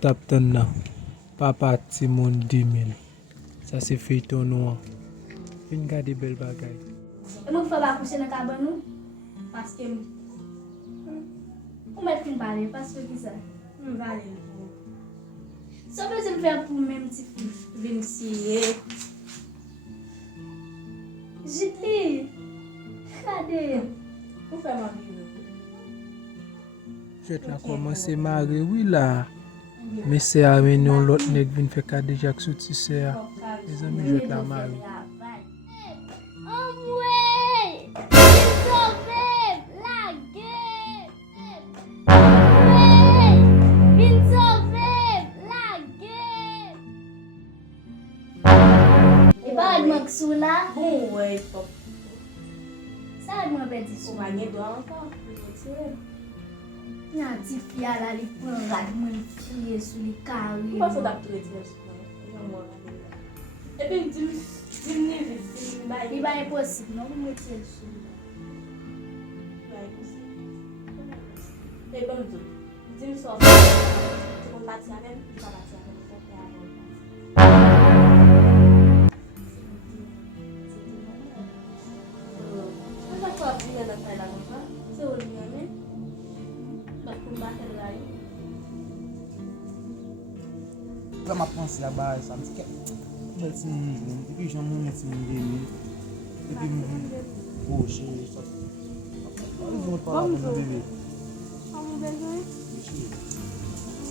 tapten nan. Papa Timon 2000. Ça c'est feuilleton noir. Vin gade bel bagay. E mwen fè ba kouche nan kaban nou? Paske ou mèt fin bale, paske ki sa? Mwen bale. So pe jen fè pou mèm ti fi. Vin siye. Jitli. Kade. Ou fè mwen vive? Jet la komanse mare, oui la. Mais c'est à yon lot nèg vin fè kade jak sou ti se a. Les amis jet la mare. Sou la? Bon, ouais, pop. Sa ad mwen bedi sou. Ou magye do ankan. Nan ti fia la li pran rad mwen fiye sou li kari. Ou pa sou dap tou eti mwen? E pi dim ni vit. Li ba imposib, non mwen meti el sou. Ba imposib. E bon tou. Dim so. Ti kon pati aven, ti pa pati aven. Kwa ma panse la ba sa mtike. Bel ti moun, e pi jan moun ti moun demi. E pi moun poche, sa. An yon pa la moun bebe. An moun bebe?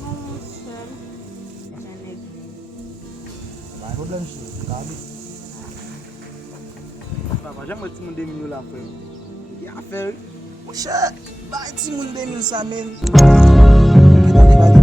An moun sel. Ba yon problem che, kabe. Papa, jan mwen ti moun demi yo la fwe. Ki afer, mwen che, ba ti moun demi sa men. Ki tan de ba